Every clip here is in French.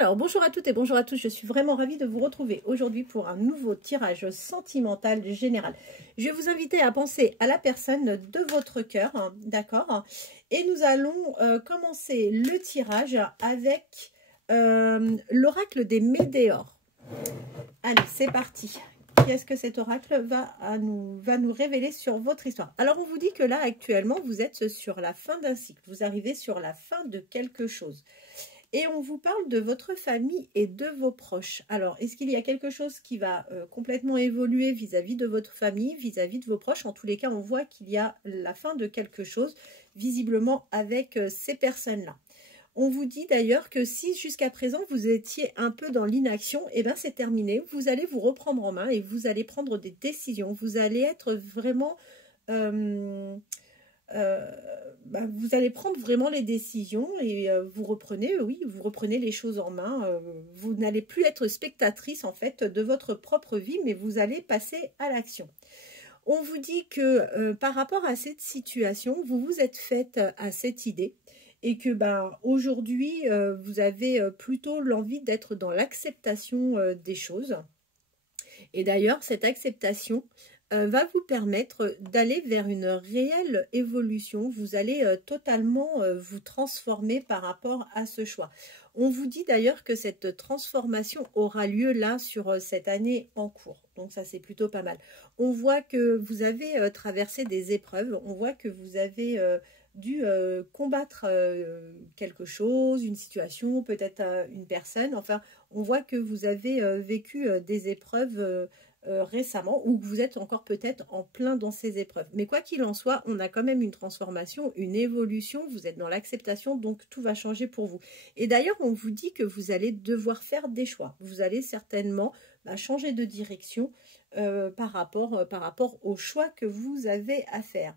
Alors, bonjour à toutes et bonjour à tous, je suis vraiment ravie de vous retrouver aujourd'hui pour un nouveau tirage sentimental général. Je vais vous inviter à penser à la personne de votre cœur, hein, d'accord? Et nous allons commencer le tirage avec l'oracle des Médéors. Allez, c'est parti. Qu'est-ce que cet oracle va nous révéler sur votre histoire? Alors, on vous dit que là, actuellement, vous êtes sur la fin d'un cycle. Vous arrivez sur la fin de quelque chose. Et on vous parle de votre famille et de vos proches. Alors, est-ce qu'il y a quelque chose qui va complètement évoluer vis-à-vis de votre famille, vis-à-vis de vos proches? En tous les cas, on voit qu'il y a la fin de quelque chose, visiblement, avec ces personnes-là. On vous dit d'ailleurs que si jusqu'à présent, vous étiez un peu dans l'inaction, eh bien, c'est terminé. Vous allez vous reprendre en main et vous allez prendre des décisions. Vous allez être vraiment... vous allez prendre vraiment les décisions et vous reprenez, oui, vous reprenez les choses en main. Vous n'allez plus être spectatrice en fait de votre propre vie, mais vous allez passer à l'action. On vous dit que par rapport à cette situation, vous vous êtes faite à cette idée et que aujourd'hui, vous avez plutôt l'envie d'être dans l'acceptation des choses. Et d'ailleurs, cette acceptation va vous permettre d'aller vers une réelle évolution. Vous allez totalement vous transformer par rapport à ce choix. On vous dit d'ailleurs que cette transformation aura lieu là sur cette année en cours. Donc ça, c'est plutôt pas mal. On voit que vous avez traversé des épreuves. On voit que vous avez dû combattre quelque chose, une situation, peut-être une personne. Enfin, on voit que vous avez vécu des épreuves récemment ou que vous êtes encore peut-être en plein dans ces épreuves. Mais quoi qu'il en soit, on a quand même une transformation, une évolution, vous êtes dans l'acceptation, donc tout va changer pour vous. Et d'ailleurs, on vous dit que vous allez devoir faire des choix. Vous allez certainement changer de direction par rapport au choix que vous avez à faire.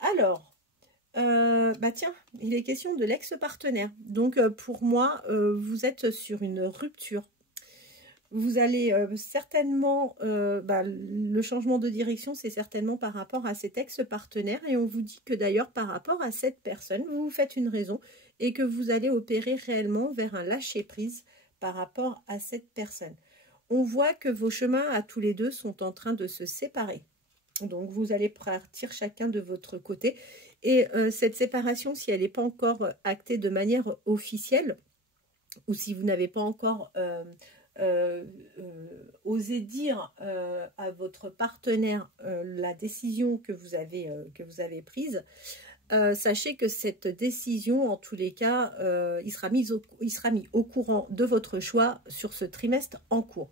Alors, tiens, il est question de l'ex-partenaire. Donc, pour moi, vous êtes sur une rupture. Vous allez certainement, le changement de direction, c'est certainement par rapport à cet ex-partenaire. Et on vous dit que d'ailleurs, par rapport à cette personne, vous vous faites une raison et que vous allez opérer réellement vers un lâcher-prise par rapport à cette personne. On voit que vos chemins à tous les deux sont en train de se séparer. Donc, vous allez partir chacun de votre côté. Et cette séparation, si elle n'est pas encore actée de manière officielle, ou si vous n'avez pas encore... osez dire à votre partenaire la décision que vous avez prise, sachez que cette décision, en tous les cas, il sera mis au courant de votre choix sur ce trimestre en cours.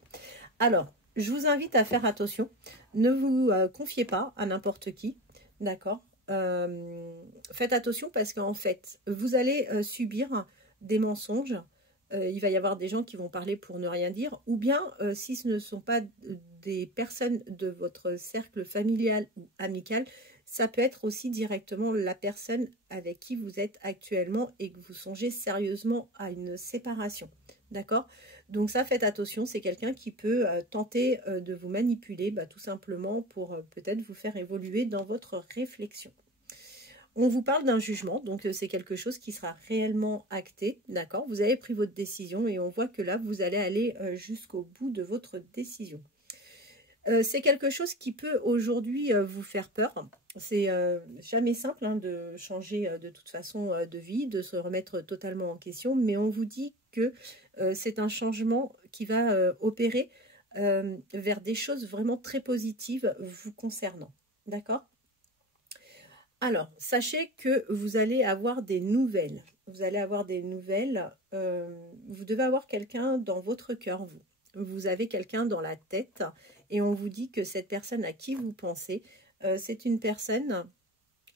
Alors, je vous invite à faire attention, ne vous confiez pas à n'importe qui, d'accord? Faites attention parce qu'en fait, vous allez subir des mensonges. Il va y avoir des gens qui vont parler pour ne rien dire, ou bien si ce ne sont pas des personnes de votre cercle familial ou amical, ça peut être aussi directement la personne avec qui vous êtes actuellement et que vous songez sérieusement à une séparation. D'accord? Donc ça, faites attention, c'est quelqu'un qui peut tenter de vous manipuler tout simplement pour peut-être vous faire évoluer dans votre réflexion. On vous parle d'un jugement, donc c'est quelque chose qui sera réellement acté, d'accord? Vous avez pris votre décision et on voit que là, vous allez aller jusqu'au bout de votre décision. C'est quelque chose qui peut aujourd'hui vous faire peur. C'est jamais simple de changer de toute façon de vie, de se remettre totalement en question, mais on vous dit que c'est un changement qui va opérer vers des choses vraiment très positives vous concernant, d'accord? Alors, sachez que vous allez avoir des nouvelles. Vous allez avoir des nouvelles. Vous devez avoir quelqu'un dans votre cœur, vous. Vous avez quelqu'un dans la tête et on vous dit que cette personne à qui vous pensez, c'est une personne...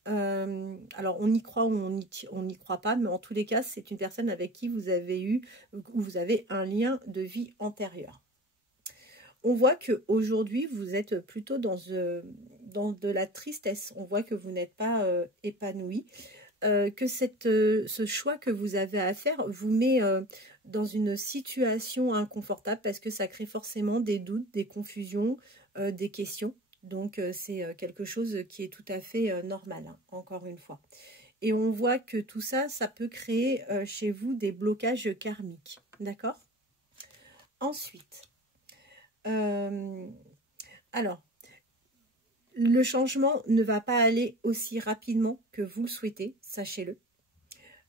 alors, on y croit ou on n'y croit pas, mais en tous les cas, c'est une personne avec qui vous avez un lien de vie antérieur. On voit qu'aujourd'hui, vous êtes plutôt dans de la tristesse. On voit que vous n'êtes pas épanoui. Que ce choix que vous avez à faire vous met dans une situation inconfortable parce que ça crée forcément des doutes, des confusions, des questions. Donc, c'est quelque chose qui est tout à fait normal, hein, encore une fois. Et on voit que tout ça, ça peut créer chez vous des blocages karmiques. d'accord? Ensuite, alors, le changement ne va pas aller aussi rapidement que vous le souhaitez, sachez-le.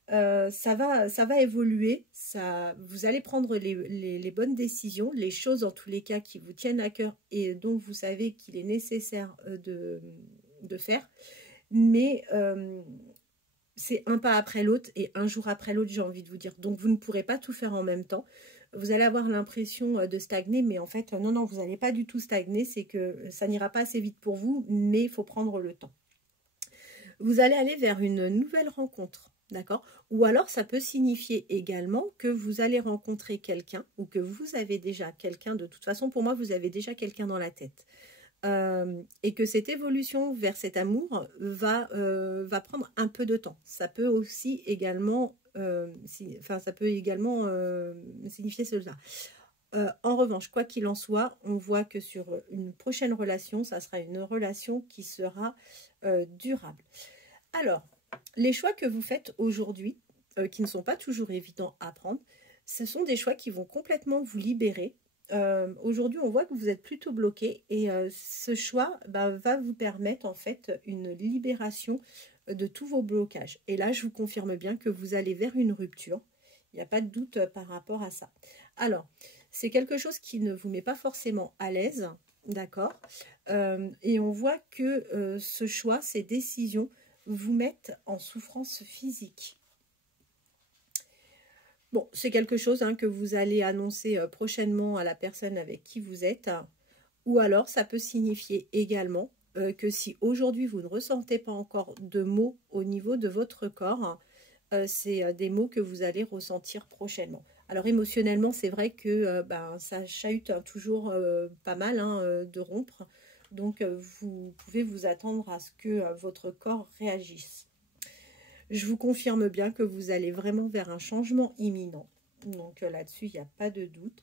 Ça va évoluer, vous allez prendre les bonnes décisions, les choses en tous les cas qui vous tiennent à cœur et dont vous savez qu'il est nécessaire de faire. Mais c'est un pas après l'autre et un jour après l'autre, j'ai envie de vous dire. Donc vous ne pourrez pas tout faire en même temps. Vous allez avoir l'impression de stagner, mais en fait, non, vous n'allez pas du tout stagner. C'est que ça n'ira pas assez vite pour vous, mais il faut prendre le temps. Vous allez aller vers une nouvelle rencontre, d'accord? Ou alors, ça peut signifier également que vous allez rencontrer quelqu'un ou que vous avez déjà quelqu'un. De toute façon, pour moi, vous avez déjà quelqu'un dans la tête. Et que cette évolution vers cet amour va prendre un peu de temps. Ça peut aussi également, signifier cela. En revanche, quoi qu'il en soit, on voit que sur une prochaine relation, ça sera une relation qui sera durable. Alors, les choix que vous faites aujourd'hui, qui ne sont pas toujours évidents à prendre, ce sont des choix qui vont complètement vous libérer. Aujourd'hui, on voit que vous êtes plutôt bloqué et ce choix va vous permettre en fait une libération de tous vos blocages. Et là, je vous confirme bien que vous allez vers une rupture. Il n'y a pas de doute par rapport à ça. Alors, c'est quelque chose qui ne vous met pas forcément à l'aise, d'accord? Et on voit que ce choix, ces décisions vous mettent en souffrance physique. Bon, c'est quelque chose que vous allez annoncer prochainement à la personne avec qui vous êtes. Ou alors, ça peut signifier également que si aujourd'hui vous ne ressentez pas encore de mots au niveau de votre corps, c'est des mots que vous allez ressentir prochainement. Alors émotionnellement, c'est vrai que ça chahute toujours pas mal de rompre. Donc vous pouvez vous attendre à ce que votre corps réagisse. Je vous confirme bien que vous allez vraiment vers un changement imminent. Donc là-dessus, il n'y a pas de doute.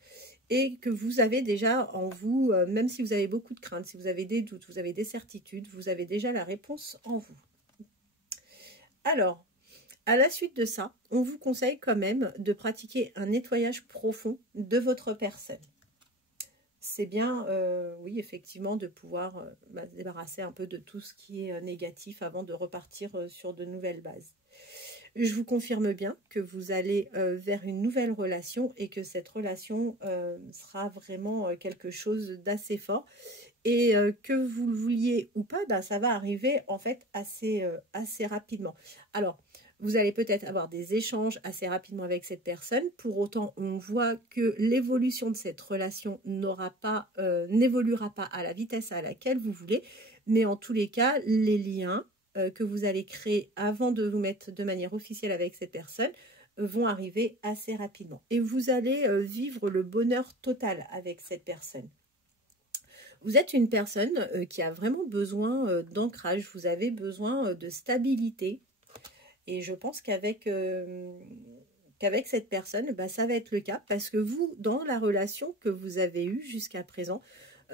Et que vous avez déjà en vous, même si vous avez beaucoup de craintes, si vous avez des doutes, vous avez des certitudes, vous avez déjà la réponse en vous. Alors, à la suite de ça, on vous conseille quand même de pratiquer un nettoyage profond de votre personne. C'est bien, oui, effectivement, de pouvoir se débarrasser un peu de tout ce qui est négatif avant de repartir sur de nouvelles bases. Je vous confirme bien que vous allez vers une nouvelle relation et que cette relation sera vraiment quelque chose d'assez fort. Et que vous le vouliez ou pas, ça va arriver en fait assez rapidement. Alors, vous allez peut-être avoir des échanges assez rapidement avec cette personne. Pour autant, on voit que l'évolution de cette relation n'évoluera pas à la vitesse à laquelle vous voulez. Mais en tous les cas, les liens que vous allez créer avant de vous mettre de manière officielle avec cette personne vont arriver assez rapidement. Et vous allez vivre le bonheur total avec cette personne. Vous êtes une personne qui a vraiment besoin d'ancrage, vous avez besoin de stabilité. Et je pense qu'avec cette personne, ça va être le cas. Parce que vous, dans la relation que vous avez eue jusqu'à présent,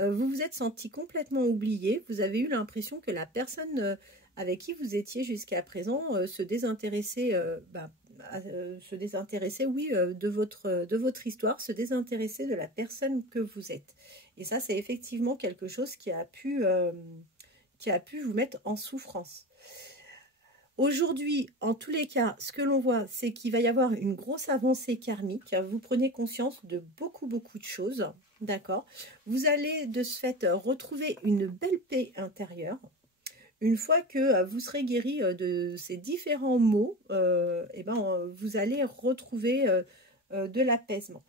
vous vous êtes senti complètement oublié. Vous avez eu l'impression que la personne avec qui vous étiez jusqu'à présent se désintéressait, de votre histoire, se désintéressait de la personne que vous êtes. Et ça, c'est effectivement quelque chose qui a pu vous mettre en souffrance. Aujourd'hui, en tous les cas, ce que l'on voit, c'est qu'il va y avoir une grosse avancée karmique. Vous prenez conscience de beaucoup de choses, d'accord? Vous allez de ce fait retrouver une belle paix intérieure. Une fois que vous serez guéri de ces différents maux, vous allez retrouver de l'apaisement.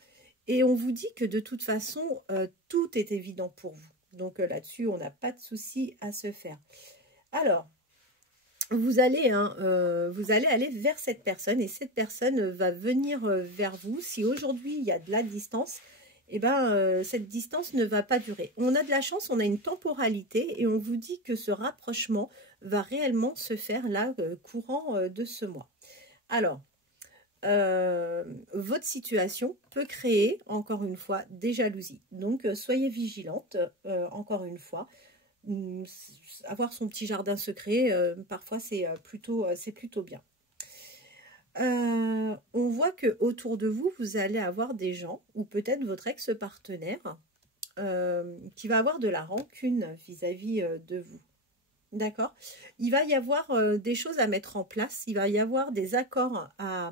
Et on vous dit que de toute façon, tout est évident pour vous. Donc là-dessus, on n'a pas de souci à se faire. Alors, vous allez aller vers cette personne et cette personne va venir vers vous. Si aujourd'hui, il y a de la distance, cette distance ne va pas durer. On a de la chance, on a une temporalité et on vous dit que ce rapprochement va réellement se faire là, courant de ce mois. Alors, votre situation peut créer, encore une fois, des jalousies. Donc, soyez vigilante, encore une fois. Avoir son petit jardin secret, parfois, c'est plutôt bien. On voit que autour de vous, vous allez avoir des gens, ou peut-être votre ex-partenaire, qui va avoir de la rancune vis-à-vis de vous. D'accord? Il va y avoir des choses à mettre en place, il va y avoir des accords à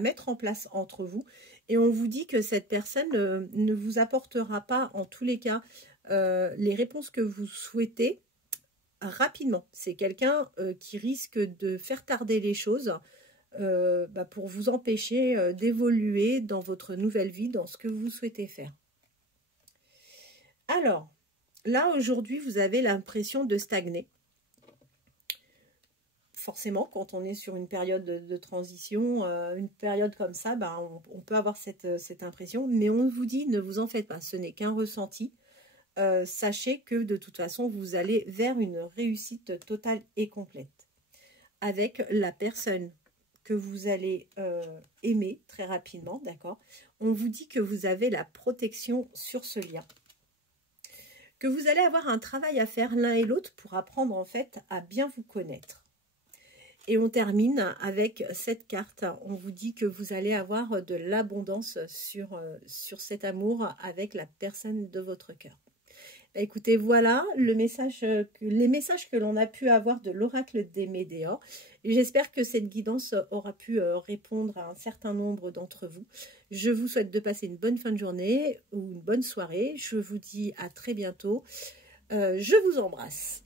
mettre en place entre vous, et on vous dit que cette personne ne vous apportera pas, en tous les cas, les réponses que vous souhaitez rapidement. C'est quelqu'un qui risque de faire tarder les choses pour vous empêcher d'évoluer dans votre nouvelle vie, dans ce que vous souhaitez faire. Alors, là, aujourd'hui, vous avez l'impression de stagner. Forcément, quand on est sur une période de transition, une période comme ça, on peut avoir cette impression. Mais on vous dit, ne vous en faites pas, ce n'est qu'un ressenti. Sachez que de toute façon, vous allez vers une réussite totale et complète. Avec la personne que vous allez aimer très rapidement, d'accord? On vous dit que vous avez la protection sur ce lien. Que vous allez avoir un travail à faire l'un et l'autre pour apprendre en fait à bien vous connaître. Et on termine avec cette carte. On vous dit que vous allez avoir de l'abondance sur cet amour avec la personne de votre cœur. Écoutez, voilà les messages que l'on a pu avoir de l'oracle des Médéors. J'espère que cette guidance aura pu répondre à un certain nombre d'entre vous. Je vous souhaite de passer une bonne fin de journée ou une bonne soirée. Je vous dis à très bientôt. Je vous embrasse.